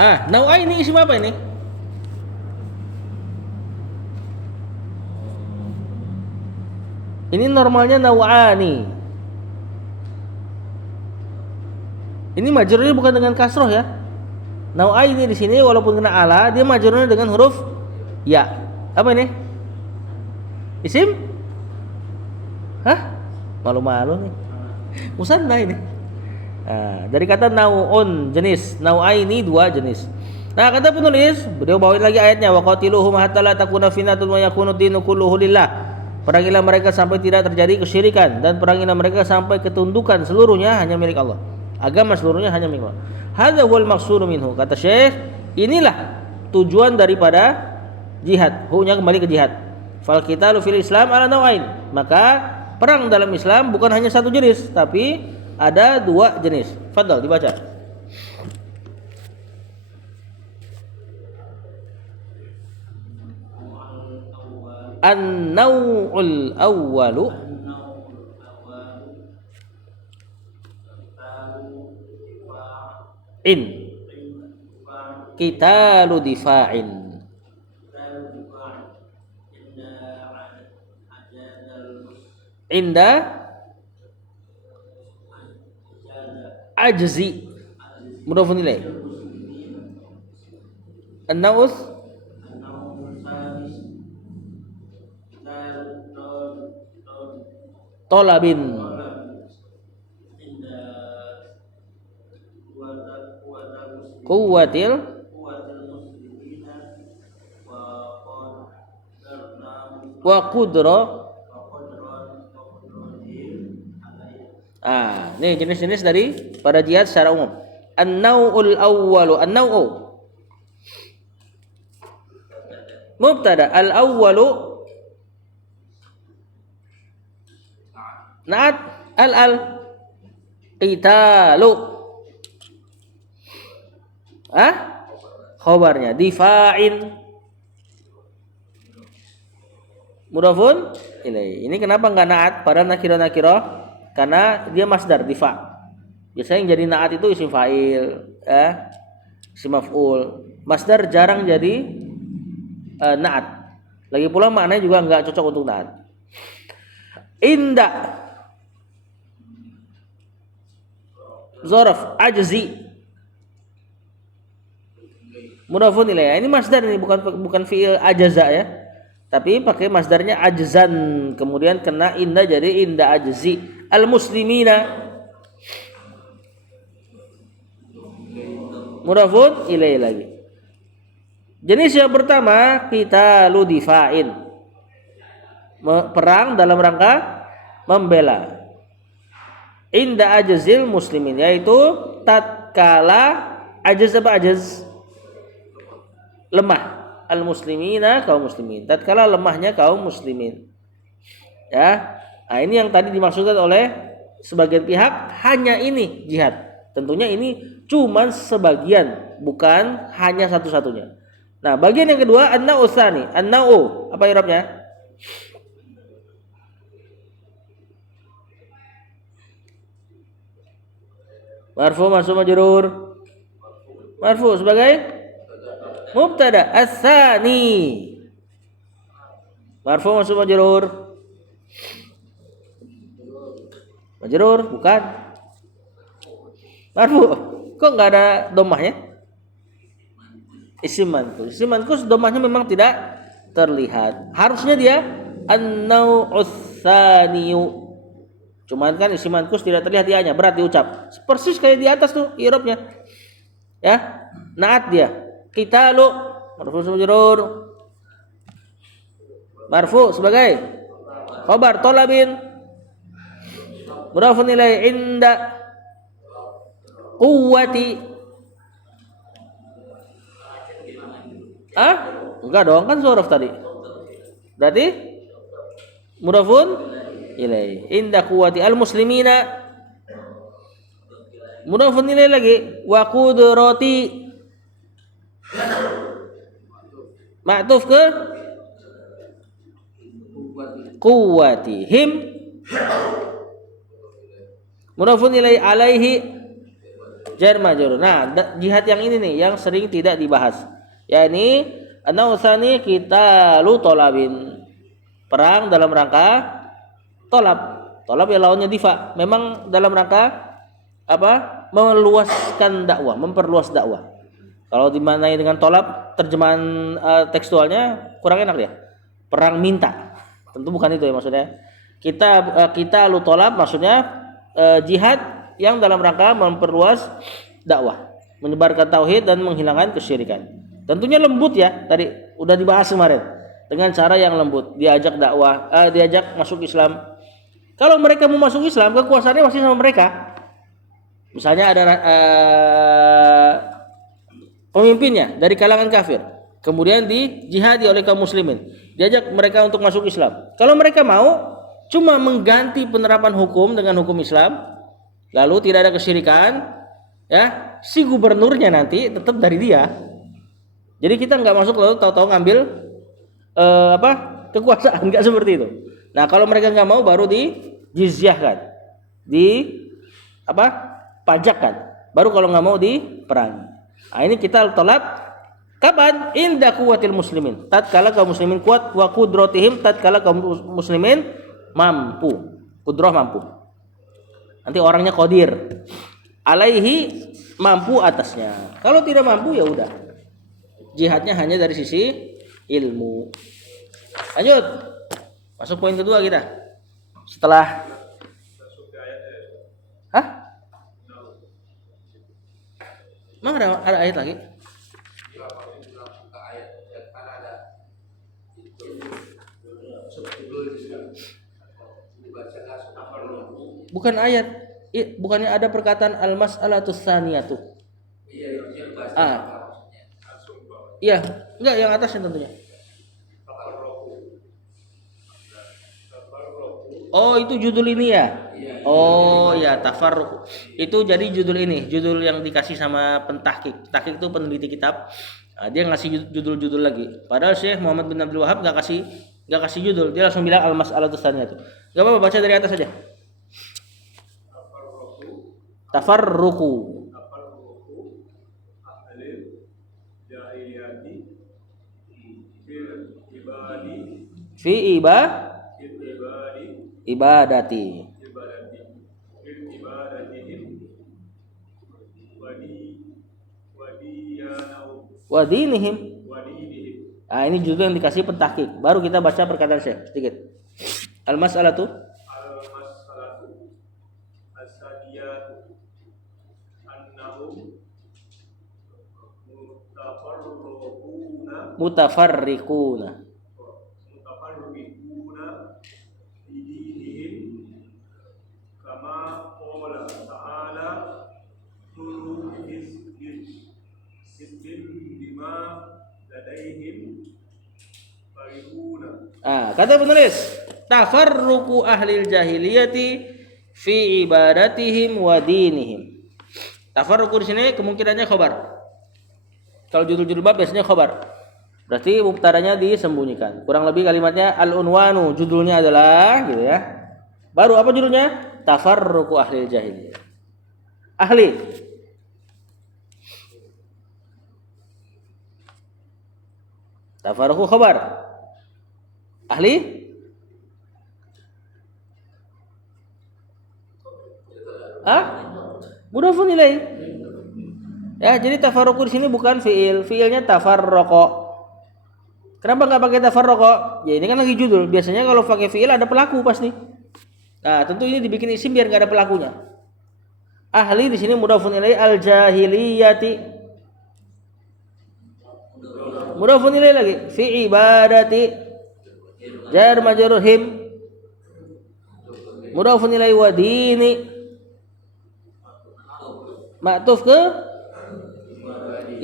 Nau'aini isim apa ini? Ini normalnya nau'ani. Ini majrurnya bukan dengan kasroh ya. Nau'aini di sini walaupun kena ala, dia majrurnya dengan huruf ya. Apa ini? Isim? Hah? Malu-malu nih. Musanna ini. Dari kata nau'un jenis, nau'aini dua jenis. Nah, kata penulis, beliau bawain lagi ayatnya, wa qatiluhum hatta la takuna fitnatun wa yakunu dinu kulluhu lillah. Perangilah mereka sampai tidak terjadi kesyirikan dan perangilah mereka sampai ketundukan seluruhnya hanya milik Allah. Agama seluruhnya hanya milik Allah. Hadza huwal maqsudu minhu. Kata Syekh, inilah tujuan daripada jihad. Hunya kembali ke jihad. Fal qitalu fil Islam ala nau'ain. Maka perang dalam Islam bukan hanya satu jenis, tapi ada dua jenis. Fadhal dibaca. An-naw'ul awwalu in qitalu difa'in inda ajzi mudhafun ilaih. An-naw'us tolabin kuwatil wa qudra. Ini jenis-jenis dari pada jihad secara umum. An-naw'ul awwalu, an-naw'u mubtada, al-awwalu na'at, al qitalu khobarnya difa'in mudhafun ilaih. Ini kenapa enggak na'at pada nakirah? Karena dia masdar difa'. Biasanya yang jadi na'at itu isim fa'il, isim maf'ul. Masdar jarang jadi na'at. Lagi pula maknanya juga enggak cocok untuk na'at. Inda zaraf ajzi mudhafun ilaih. Ini masdar, ini bukan fi'il ajaza ya. Tapi pakai masdarnya ajzan, kemudian kena inda jadi inda ajzi. Al muslimina mudhafun ilaih lagi. Jenis yang pertama qitalu difa'in, perang dalam rangka membela. Inda ajzil muslimin, yaitu tatkala ajaz apa ajaz? Lemah. Al muslimina, kaum muslimin. Tatkala lemahnya kaum muslimin. Ya. Nah, ini yang tadi dimaksudkan oleh sebagian pihak hanya ini jihad. Tentunya ini cuma sebagian, bukan hanya satu-satunya. Nah, bagian yang kedua an-naw'u tsani. An-naw'u apa i'rabnya? Marfu, mansub, majrur. Marfu sebagai mubtada. Ats-tsani marfu, mansub, majrur. Majrur bukan. Marfu. Kok enggak ada dhammahnya? Isim manqus. Isim manqus dhammahnya memang tidak terlihat. Harusnya dia an-naw'us tsaniyu. Cuman kan isim manqus tidak terlihat dia-nya, berat diucap. Persis kayak di atas tuh i'rabnya. Ya, naat dia. Qitalu marfu majrur. Marfu sebagai khabar talabin mudhafun ilaih inda quwwati. Enggak dong, kan dzaraf tadi. Berarti mudhafun ilaih inda quwwati al muslimina mudhafun ilaih lagi wa qudrati ma'tuf ke quwwatihim mudhafun ilaih alaihi jar majrur. Nah, jihad yang ini nih yang sering tidak dibahas. Yakni an-nausani kita lu tolabin. Perang dalam rangka tolab. Tolab ya lawannya difa. Memang dalam rangka apa? Meluaskan dakwah, memperluas dakwah. Kalau dimanai dengan tolab, terjemahan tekstualnya kurang enak ya. Perang minta. Tentu bukan itu ya maksudnya. Kita lu tolab maksudnya jihad yang dalam rangka memperluas dakwah, menyebarkan tauhid dan menghilangkan kesyirikan. Tentunya lembut ya, tadi udah dibahas kemarin. Dengan cara yang lembut, diajak dakwah, diajak masuk Islam. Kalau mereka mau masuk Islam, kekuasaannya masih sama mereka. Misalnya ada pemimpinnya dari kalangan kafir, kemudian dijihadi oleh kaum muslimin, diajak mereka untuk masuk Islam. Kalau mereka mau cuma mengganti penerapan hukum dengan hukum Islam, lalu tidak ada kesyirikan, ya si gubernurnya nanti tetap dari dia. Jadi kita nggak masuk lalu tahu-tahu ngambil kekuasaan, nggak seperti itu. Nah kalau mereka nggak mau baru dijizyahkan, pajakkan. Baru kalau nggak mau diperangi. Nah ini kita tolak kapan? Inda kuwatil muslimin. Tatkala kaum muslimin kuat, wa qudratihim, tatkala kaum muslimin mampu. Qudrah mampu. Nanti orangnya qadir. Alaihi mampu atasnya. Kalau tidak mampu ya udah. Jihadnya hanya dari sisi ilmu. Lanjut. Masuk poin kedua kita. Setelah Emang ada ayat lagi? Bukan ayat. Bukannya ada perkataan al-mas'alatus tsaniyatu. Iya, enggak yang atasnya tentunya. Oh, itu judul ini ya? Oh ya, tafarruq. Itu jadi judul ini, judul yang dikasih sama pentahqiq. Tahqiq itu peneliti kitab. Nah, dia ngasih judul-judul lagi. Padahal Syekh Muhammad bin Abdul Wahab enggak kasih judul. Dia langsung bilang al-mas'alatus tsaniyatu. Enggak apa-apa, baca dari atas saja. Tafarruqu fi ibadati wa dinihim. Nah, ini judul yang dikasih pentahqiq. Baru kita baca perkataan Syekh sedikit. Al-mas'alatu as-sadiyatu annahum mutafarriquna kata penulis tafarruqu ahlil jahiliyati fi ibadatihim wa dinihim. Tafarruqu di sini kemungkinannya khabar. Kalau judul-judul bab biasanya khabar. Berarti mubtadanya disembunyikan. Kurang lebih kalimatnya al-unwanu, judulnya adalah gitu ya. Baru apa judulnya? Tafarruqu ahlil jahiliyah. Ahli. Tafarruqu khabar. Ahli mudhafun ilaih. Ya, jadi tafarruqu di sini bukan fiil, fiilnya tafarraqa. Kenapa enggak pakai tafarraqa? Ya ini kan lagi judul. Biasanya kalau pakai fiil ada pelaku pasti. Nah, tentu ini dibikin isim biar enggak ada pelakunya. Ahli di sini mudhafun ilaih al-jahiliyati. Mudhafun ilaih lagi fi ibadati jar majrur him mudhafun ilaih wa dini ma'tuf ke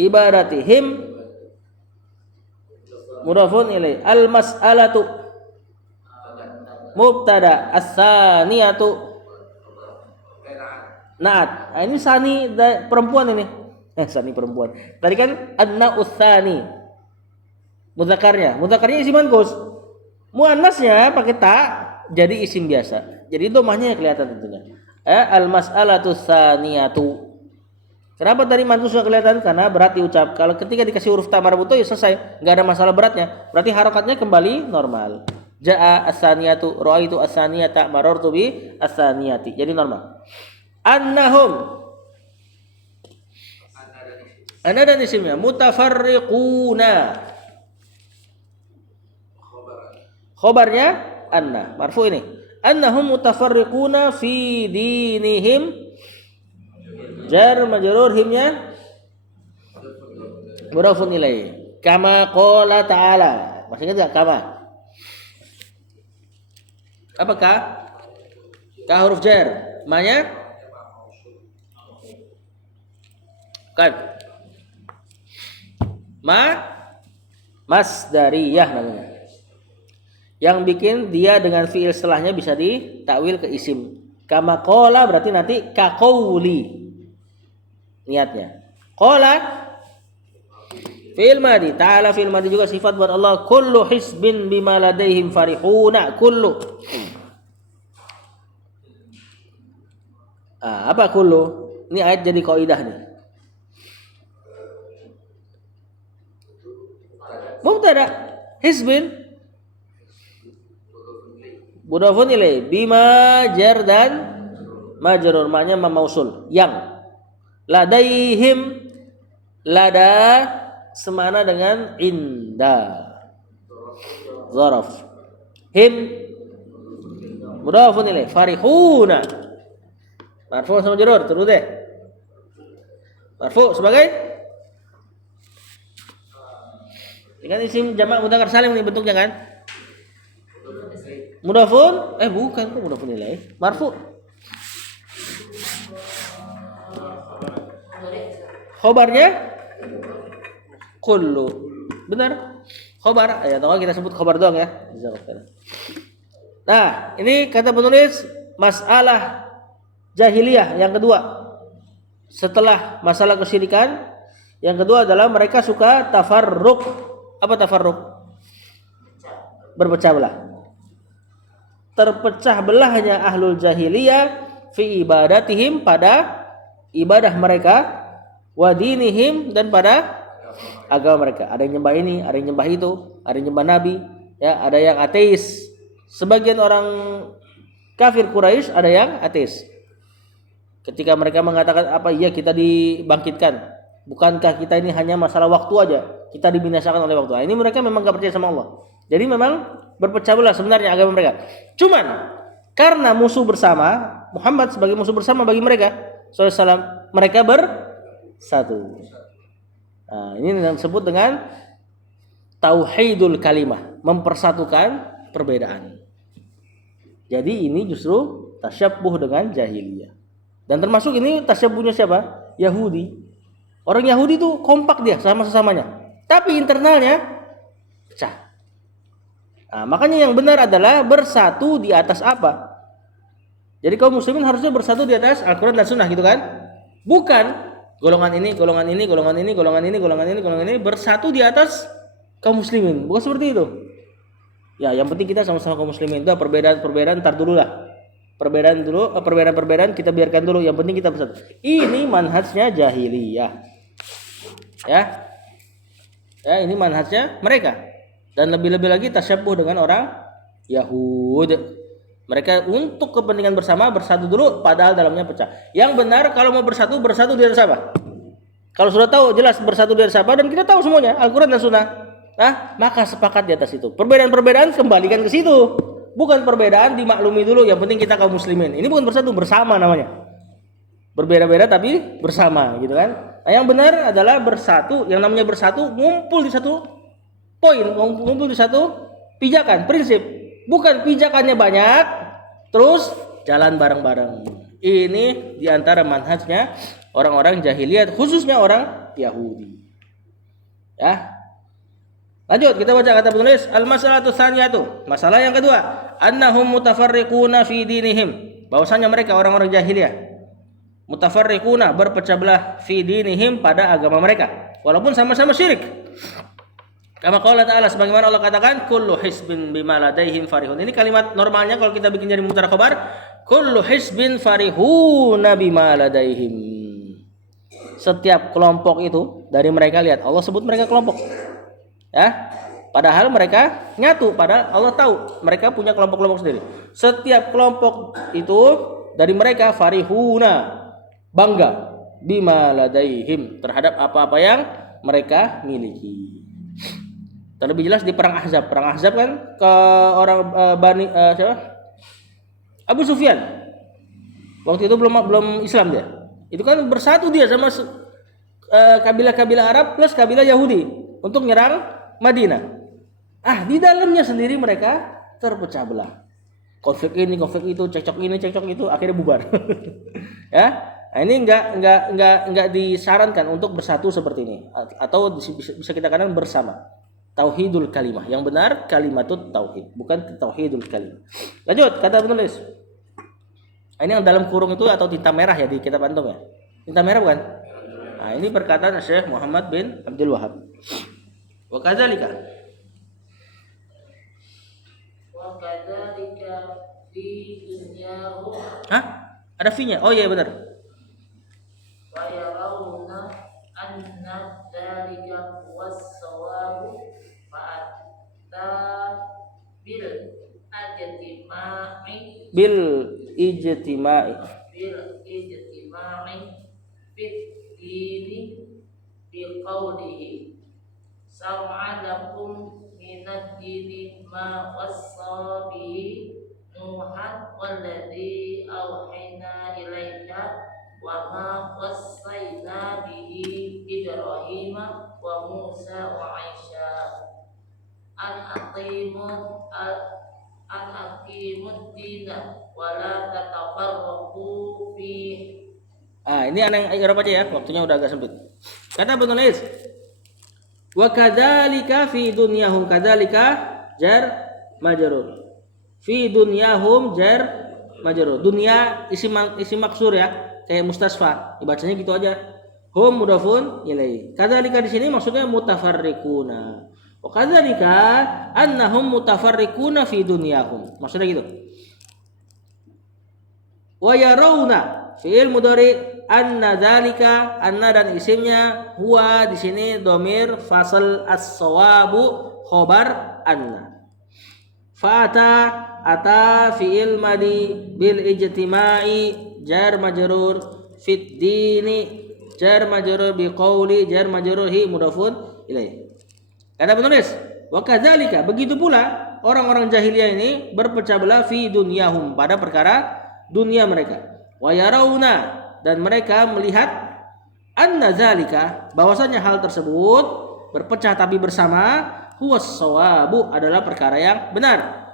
ibadatihim mudhafun ilaih al mas'alatu mubtada as-saniyatu naat. Nah, ini sani perempuan ini. Sani perempuan. Tadi kan an-na'us tsani. Mudzakarnya isim manqus. Muannasnya pakai ta jadi isim biasa. Jadi domahnya kelihatan tentunya. Al mas'alatu tsaniyatu. Kenapa tadi mantus nggak kelihatan? Karena berat diucap. Kalau ketika dikasih huruf ta marbuto ya selesai, nggak ada masalah beratnya. Berarti harokatnya kembali normal. Ja'a as-saniyatu, ra'aitu as-saniyata, marartu bi as-saniyati. Jadi normal. Annahum, ana dan isimnya mutafarriquna. Khobarnya anna, marfu ini. Annahum mutafarriquna fi dinihim. Jar majrur himnya mudhafun ilaih. Kama qala ta'ala. Masih ingat enggak kama? Apakah? Ka huruf jar. Ma-nya kan. Masdariyah namanya. Yang bikin dia dengan fiil setelahnya bisa ditakwil ke isim. Kama qala berarti nanti ka qauli. Niatnya. Qala fi'il madi, ta'ala fi'il madi juga sifat buat Allah. Kullu hisbin bima ladaihim farihuna. Kullu. Apa kullu? Ini ayat jadi kaidah nih. Mubtada hisbin mudhafun ilaih bima jar dan majrur, maknanya mamausul yang. Ladaihim, lada semana dengan inda. Zaraf. Him mudhafun ilaih farihuna. Marfu sama majrur terus deh. Marfu sebagai ini kan isim jamak mudzakkar salim nih bentuknya kan? Mudhafun? Bukan kok mudhafun ilaih. Marfu. Khobarnya kullu. Benar? Khobar. Ya, atau kita sebut khobar doang ya. Nah, ini kata penulis masalah jahiliyah yang kedua. Setelah masalah kesyirikan, yang kedua adalah mereka suka tafarruq. Apa tafarruq? Berpecah belah. Terpecah belahnya ahlul jahiliyah fi ibadatihim pada ibadah mereka, wa dinihim dan pada agama mereka. Ada yang nyembah ini, ada yang nyembah itu, ada yang nyembah nabi, ya, ada yang ateis. Sebagian orang kafir Quraisy ada yang ateis. Ketika mereka mengatakan apa, iya kita dibangkitkan, bukankah kita ini hanya masalah waktu aja, kita dibinasakan oleh waktu. Nah, ini mereka memang gak percaya sama Allah. Jadi memang berpecah belah sebenarnya agama mereka. Cuman karena musuh bersama, Muhammad sebagai musuh bersama bagi mereka SAW, mereka bersatu. Nah, ini disebut dengan tauhidul kalimah, mempersatukan perbedaan. Jadi ini justru tasyabbuh dengan jahiliyah. Dan termasuk ini tasyabbuhnya siapa? Yahudi. Orang Yahudi itu kompak dia sama sesamanya, tapi internalnya pecah. Nah, makanya yang benar adalah bersatu di atas apa? Jadi kaum muslimin harusnya bersatu di atas Al-Quran dan Sunnah gitu kan? Bukan golongan ini, golongan ini, golongan ini, golongan ini, golongan ini, golongan ini bersatu di atas kaum muslimin. Bukan seperti itu. Ya, yang penting kita sama-sama kaum muslimin. Itu perbedaan ntar dulu lah. Perbedaan kita biarkan dulu. Yang penting kita bersatu. Ini manhajnya jahiliyah. Ya, ini manhajnya mereka. Dan lebih-lebih lagi tasyabbuh dengan orang Yahud. Mereka untuk kepentingan bersama bersatu dulu, padahal dalamnya pecah. Yang benar kalau mau bersatu di atas apa? Kalau sudah tahu jelas bersatu di atas apa, dan kita tahu semuanya Al-Quran dan Sunnah, maka sepakat di atas itu. Perbedaan-perbedaan kembalikan ke situ. Bukan perbedaan dimaklumi dulu, yang penting kita kaum muslimin. Ini bukan bersatu, bersama namanya. Berbeda-beda tapi bersama gitu kan. Nah, yang benar adalah bersatu. Yang namanya bersatu ngumpul di satu poin, ngumpul di satu pijakan, prinsip. Bukan pijakannya banyak terus jalan bareng-bareng. Ini diantara manhajnya orang-orang jahiliyah, khususnya orang Yahudi. Ya. Lanjut kita baca kata penulis, al-mas'alatu tsaniyatu. Masalah yang kedua, annahum mutafarriquna fi dinihim. Bahwasanya mereka orang-orang jahiliyah mutafarriquna, berpecah belah fi dinihim, pada agama mereka, walaupun sama-sama syirik. Kama qala ta'ala, sebagaimana Allah katakan, kullu hisbin bima ladaihim farihun. Ini kalimat normalnya kalau kita bikin jadi mubtada khabar, kullu hisbin farihuna bima ladaihim. setiap kelompok itu dari mereka, lihat Allah sebut mereka kelompok. Ya. Padahal mereka nyatu, padahal Allah tahu mereka punya kelompok-kelompok sendiri. Setiap kelompok itu dari mereka farihuna, bangga bima ladaihim, terhadap apa-apa yang mereka miliki. Terlebih jelas di perang Ahzab. Perang Ahzab kan ke orang siapa? Abu Sufyan. Waktu itu belum Islam dia. Itu kan bersatu dia sama kabilah-kabilah Arab plus kabilah Yahudi untuk nyerang Madinah. Di dalamnya sendiri mereka terpecah belah. Konflik ini, konflik itu, cekcok ini, cekcok itu, akhirnya bubar. Ya. Nah, ini enggak disarankan untuk bersatu seperti ini, atau bisa kita katakan bersama. Tauhidul kalimah. Yang benar kalimatut tauhid, bukan tauhidul kalimah. Lanjut kata penulis. Ini yang dalam kurung itu atau tinta merah ya di kitab antum ya. Tinta merah bukan? Nah, ini perkataan Syekh Muhammad bin Abdul Wahab. Wa kadzalika fi dunyahu. Ada fi-nya. Oh iya benar. Wa yarawna anna dzalika was-sawabu fa'atta bil ijtima'i fit dini biqaulihi sam'a lakum minad dini ma wassa bihi Nuhan walladzi auhayna ilaika wa ma wassayna bihi Ibrahim wa Musa wa Isa an aqimud dina wa la tatafarraqu fihi. Ini yang Arab aja ya, waktunya udah agak sempit. Kata penulis, wa kadzalika fi dunyahum, kadzalika jar majrur. Fi dunyahum jar majrur. Dunya isim maksur ya, kayak mustasfa. Dibacanya gitu aja. Hum mudafun ilaihi. Kadzalika di sini maksudnya mutafarriquna. Wa kadzalika annahum mutafarriquna fi dunyahum. Maksudnya gitu. Wa yarawna fi'il mudhari anna dzalika, anna dan isimnya huwa di sini dhamir fasal as-sawabu khabar anna. Fa'ata ata fi'il madi bil ijtima'i jar majrur fit dini jar majrur bi qauli jar majrur hi mudafun ilaih. Kata penulis, wa kadzalika, begitu pula orang-orang jahiliyah ini berpecah belah fi dunyahum, pada perkara dunia mereka. Wa yarawna, dan mereka melihat anna zalika, bahwasanya hal tersebut berpecah tapi bersama, huwas sawabu, adalah perkara yang benar.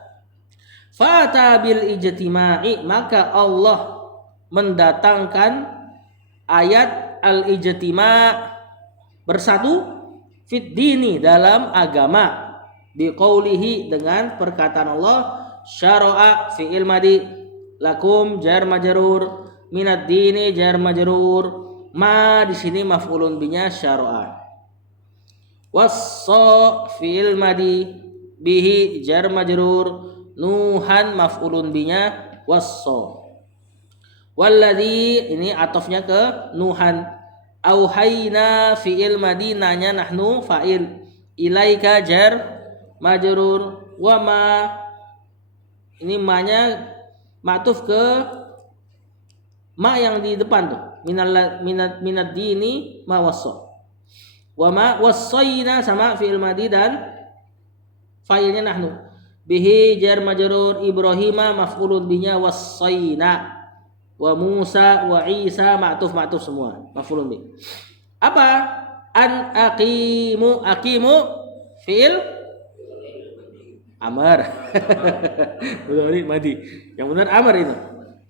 Fata bil ijtima'i, maka Allah mendatangkan ayat al-ijtima', bersatu, fit dini, dalam agama, biqaulihi, dengan perkataan Allah, syara'a fi'il madi, lakum jar majrur, minad dini jar majrur, ma di sini maf'ulun binya syara'a, wassa fi'il madi bihi jar majrur, nuhan maf'ulun binya wassa, walladzi, ini atofnya ke nuhan, auhayna fi'il madi, nanya nahnu fa'il, ilaika jar majrur, wa ma, ini ma-nya ma'tuf ke ma yang di depan tuh, minad dini ma wassa, wa ma wassayna sama fi'il madi dan fa'ilnya nahnu, bihi jar majrur, Ibrahima maf'ulun binya wassayna, wa Musa wa Isa ma'tuf semua maf'ulun bi. Apa? An aqimu fi'il amar. Betul madi. Yang benar amar itu.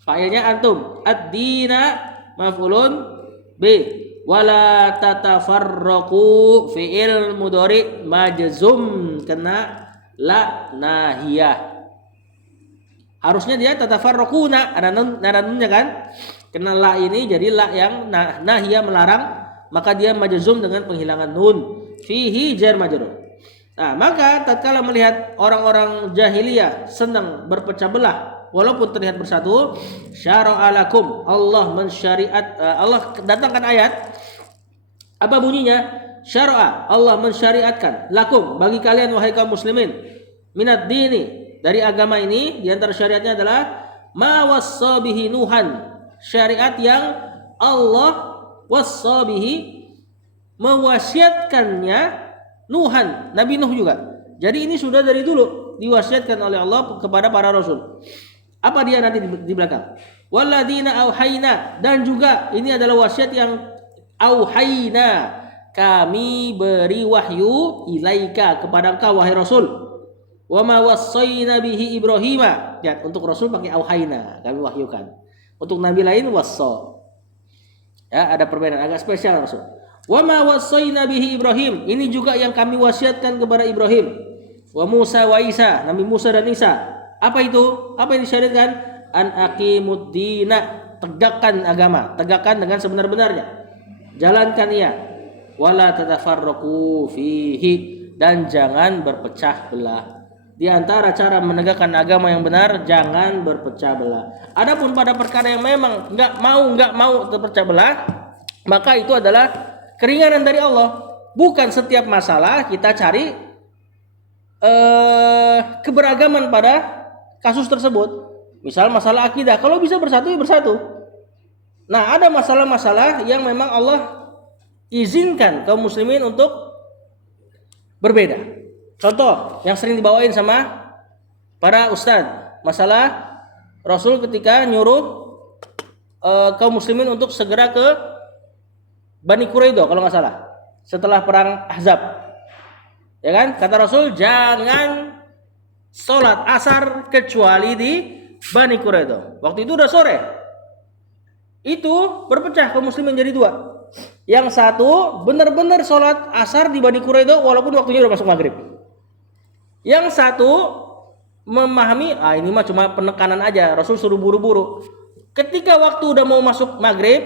Fa'ilnya antum. Ad-dina maf'ulun bi. Wala tatafarraqu fi'il mudhari majzum, kena la nahiyah. Harusnya dia tatafarraquna, ada nunnya kan? Karena la ini jadi la yang nahiyah, melarang, maka dia majzum dengan penghilangan nun. Fihi jar majrur. Nah, maka tatkala melihat orang-orang jahiliyah senang berpecah belah walaupun terlihat bersatu, syara'a lakum, Allah mensyariat, Allah datangkan ayat Apa bunyinya? Syara'a, Allah mensyariatkan lakum, bagi kalian wahai kaum muslimin, minad dini, dari agama ini di antara syariatnya adalah ma wassa bihi Nuhan, syariat yang Allah wassa bihi, mewasiatkannya Nuhan, Nabi Nuh juga. Jadi ini sudah dari dulu diwasiatkan oleh Allah kepada para rasul. Apa dia nanti di belakang? Walladina auhayna, dan juga ini adalah wasiat yang auhayna, kami beri wahyu ilaika, kepada engkau wahai Rasul. Wa ma wassayna bihi Ibrahima, ya, untuk Rasul pakai auhayna, kami wahyukan. Untuk nabi lain wassa. Ya, ada perbedaan agak spesial Rasul. Wa ma wassayna bihi Ibrahim, ini juga yang kami wasiatkan kepada Ibrahim. Wa Musa wa Isa, Nabi Musa dan Isa. Apa itu? Apa yang disyariatkan? An aqimud dina, tegakkan agama, tegakkan dengan sebenar-benarnya. Jalankan ia. Wala tatafarraqu fihi, dan jangan berpecah belah. Di antara cara menegakkan agama yang benar, jangan berpecah belah. Adapun pada perkara yang memang enggak mau terpecah belah, maka itu adalah keringanan dari Allah. Bukan setiap masalah kita cari keberagaman pada kasus tersebut. Misal masalah akidah, kalau bisa bersatu ya bersatu. Nah, ada masalah-masalah yang memang Allah izinkan kaum muslimin untuk berbeda. Contoh yang sering dibawain sama para ustadz, masalah Rasul ketika nyuruh kaum muslimin untuk segera ke Bani Quraidah kalau nggak salah, setelah perang Ahzab. Ya kan? Kata Rasul, jangan sholat asar kecuali di Bani Quraidah. Waktu itu udah sore. Itu berpecah kaum muslimin jadi dua. Yang satu benar-benar sholat asar di Bani Quraidah walaupun waktunya udah masuk maghrib. Yang satu memahami, ini mah cuma penekanan aja, Rasul suruh buru-buru. Ketika waktu udah mau masuk maghrib,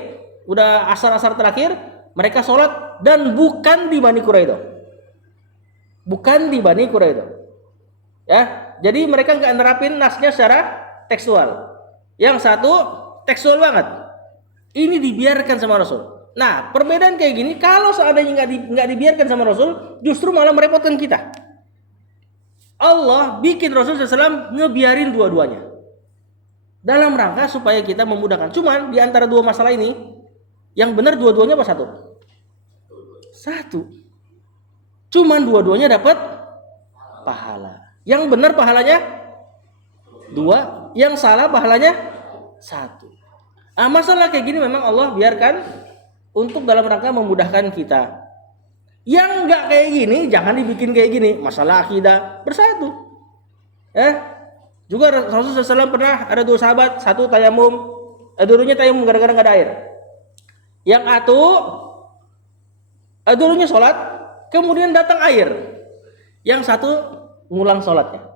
udah asar-asar terakhir, mereka sholat dan bukan di Bani Quraidah. Bukan di Bani Quraidah. Ya, jadi mereka nggak nerapin nasnya secara tekstual. Yang satu tekstual banget. Ini dibiarkan sama Rasul. Nah, perbedaan kayak gini, kalau seandainya nggak dibiarkan sama Rasul, justru malah merepotkan kita. Allah bikin Rasul SAW ngebiarin dua-duanya dalam rangka supaya kita memudahkan. Cuman di antara dua masalah ini, yang benar dua-duanya apa satu? Satu. Cuman dua-duanya dapat pahala. Yang benar pahalanya dua, yang salah pahalanya satu. Nah, masalah kayak gini memang Allah biarkan untuk dalam rangka memudahkan kita. Yang enggak kayak gini jangan dibikin kayak gini. Masalah akidah bersatu. Juga Rasulullah SAW pernah ada dua sahabat, satu tayamum, dulunya tayamum gara-gara nggak ada air. Yang satu dulunya sholat, kemudian datang air. Yang satu ngulang sholatnya.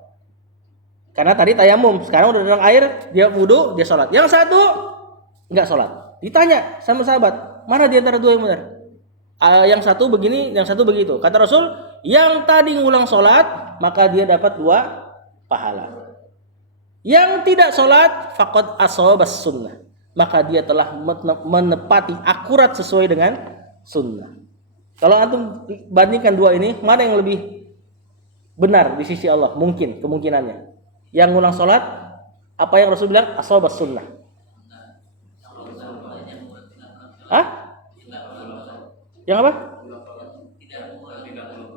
Karena tadi tayamum, sekarang udah datang air, dia wudu, dia sholat. Yang satu nggak sholat. Ditanya sama sahabat, mana di antara dua yang benar? Yang satu begini, yang satu begitu. Kata Rasul, yang tadi ngulang sholat, maka dia dapat dua pahala. Yang tidak sholat, faqad ashabas sunnah, maka dia telah menepati akurat sesuai dengan sunnah. Kalau antum bandingkan dua ini, mana yang lebih benar di sisi Allah? Mungkin, kemungkinannya. Yang ngulang sholat, apa yang Rasul bilang? Ashabas sunnah. Yang apa?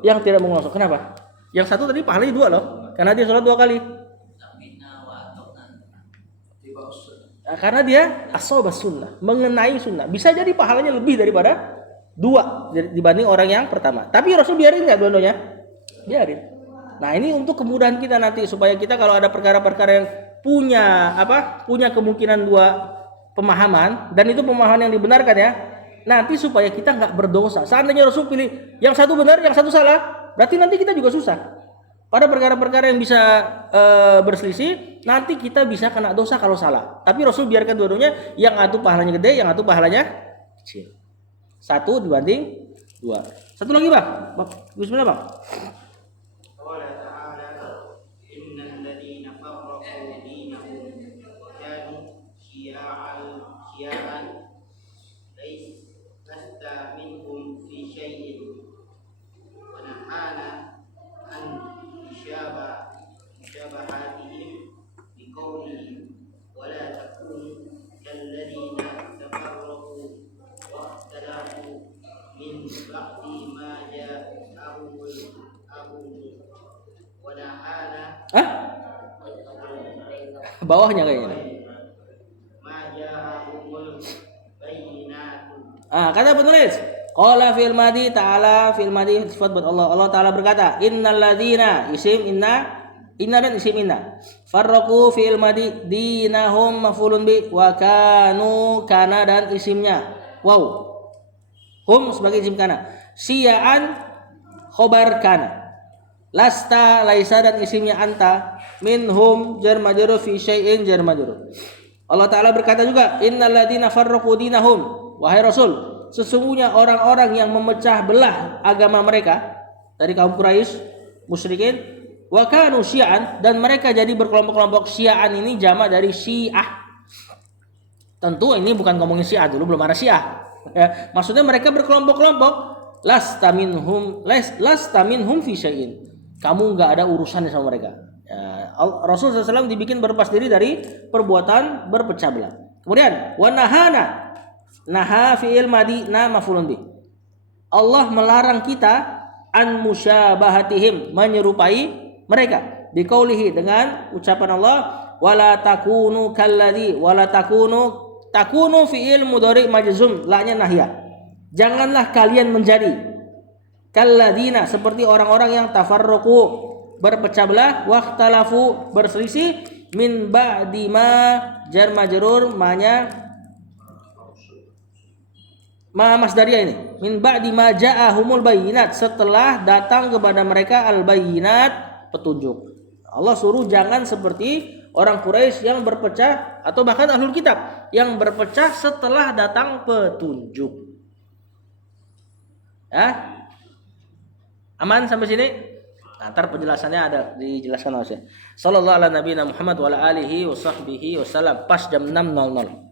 Yang tidak mengulang sholat. Kenapa? Yang satu tadi pahalanya dua loh, karena dia sholat dua kali. Karena dia ashabas sunnah, mengenai sunnah. Bisa jadi pahalanya lebih daripada dua dibanding orang yang pertama. Tapi Rasul biarin nggak dua-duanya? Biarin. Nah, ini untuk kemudahan kita nanti supaya kita kalau ada perkara-perkara yang punya kemungkinan dua pemahaman, dan itu pemahaman yang dibenarkan ya. Nanti supaya kita nggak berdosa. Seandainya Rasul pilih yang satu benar, yang satu salah, berarti nanti kita juga susah. Pada perkara-perkara yang bisa berselisih, nanti kita bisa kena dosa kalau salah. Tapi Rasul biarkan dua-duanya, yang satu pahalanya gede, yang satu pahalanya kecil. Satu dibanding dua. Satu lagi bang, bismillah bang. ma ja'ahumul wa nahana Ah? Bawahnya kayaknya. ma ja'ahumul bayyinatu. Kata penulis, qala fil madi ta'ala, fil madi sifat buat Allah. Allah Ta'ala berkata, innal ladzina, isim inna dan isim inna. Farraqu fil madi dinahum maf'ulun bi wa kanu kana dan isimnya. Wow. Hum sebagai isim kana. Siya'an khobar kana. Lasta laisa dan isimnya anta. Minhum jar majrur fi syai'in jar majrur. Allah Ta'ala berkata juga, innal ladzina farraqu dinahum. Wahai Rasul, sesungguhnya orang-orang yang memecah belah agama mereka dari kaum Quraisy, musyrikin, wa kanu syi'an, dan mereka jadi berkelompok-kelompok. Syi'an ini jamak dari Syiah. Tentu ini bukan ngomongin Syiah, dulu belum ada Syiah. Ya, maksudnya mereka berkelompok-kelompok. Lasta minhum fi syai'in. Kamu enggak ada urusannya sama mereka. Ya, Rasul SAW dibikin berlepas diri dari perbuatan berpecah belah. Kemudian wa nahana. Naha fi'il madi na maf'ulun bih. Allah melarang kita an musyabahatihim, menyerupai mereka. Biqaulihi, dengan ucapan Allah, wala takunu kalladzi, wala takunu fi'il mudhari majzum, la-nya nahya. Janganlah kalian menjadi kalladzina, seperti orang-orang yang tafarraqu, berpecah belah, waqtalafu, berselisih, min ba'di ma jar majrur, ma-nya ma masdariyah ini, min ba'di ma ja'ahumul bayyinat, setelah datang kepada mereka al bayyinat, petunjuk. Allah suruh jangan seperti orang Quraisy yang berpecah, atau bahkan ahlul kitab yang berpecah setelah datang petunjuk. Ya? Aman sampai sini? Ntar penjelasannya ada dijelaskan oleh Sallallahu ala nabiyina Muhammad wa ala alihi wa sahbihi wasallam pas jam 6.00.